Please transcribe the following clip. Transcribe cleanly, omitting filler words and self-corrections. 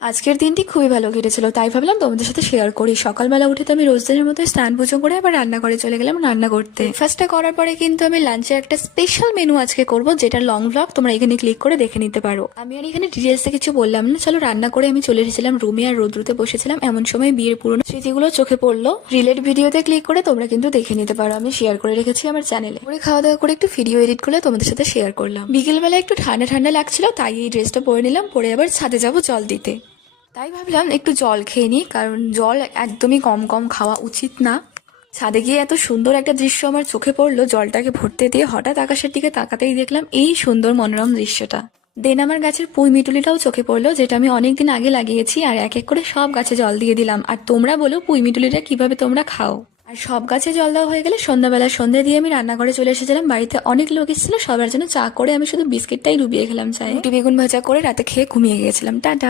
আজকের দিনটি খুবই ভালো কেটেছিল, তাই ভাবলাম তোমাদের সাথে শেয়ার করি। সকালবেলা উঠে তো আমি রোজ দিনের মতো স্নান পুজো করে আবার রান্নাঘরে চলে গেলাম রান্না করতে। ব্রেকফাস্টটা করার পরে কিন্তু আমি লাঞ্চে একটা স্পেশাল মেনু আজকে করব, যেটা লং ব্লগ তোমরা এখানে ক্লিক করে দেখে নিতে পারো। আমি আর এখানে ডিটেলসে কিছু বললাম না, চলো রান্না করে আমি চলে এসেছিলাম রুমে আর রোদ্রুতে বসেছিলাম। এমন সময় বিয়ের পুরনো স্মৃতিগুলো চোখে পড়লো। রিলেট ভিডিওতে ক্লিক করে তোমরা কিন্তু দেখে নিতে পারো, আমি শেয়ার করে রেখেছি আমার চ্যানেলে। পরে খাওয়া দাওয়া করে একটু ভিডিও এডিট করে তোমাদের সাথে শেয়ার করলাম। বিকেলবেলা একটু ঠান্ডা ঠান্ডা লাগছিল, তাই এই ড্রেসটা পরে নিলাম, পরে আবার ছাদে যাবো জল দিতে। তাই ভাবলাম একটু জল খেয়ে নিই, কারণ জল একদমই কম কম খাওয়া উচিত না। ছাদে গিয়ে এত সুন্দর একটা দৃশ্য আমার চোখে পড়লো, জলটাকে ভরতে দিয়ে হঠাৎ আকাশের দিকে তাকাতেই দেখলাম এই সুন্দর মনোরম দৃশ্যটা। দেন আমার গাছের পুঁই মিটুলিটাও চোখে পড়লো, যেটা আমি অনেকদিন আগে লাগিয়েছি, আর এক এক করে সব গাছে জল দিয়ে দিলাম। আর তোমরা বলো পুঁই মিটুলিটা কিভাবে তোমরা খাও। আর সব গাছে জল দেওয়া হয়ে গেলে সন্ধ্যাবেলা সন্ধ্যে দিয়ে আমি রান্নাঘরে চলে এসেছিলাম। বাড়িতে অনেক লোক এসেছিল, সবার জন্য চা করে আমি শুধু বিস্কিটটাই ডুবিয়ে খেলাম চায়ে। রুটি বেগুন ভাজা করে রাতে খেয়ে ঘুমিয়ে গিয়েছিলাম। টাটা।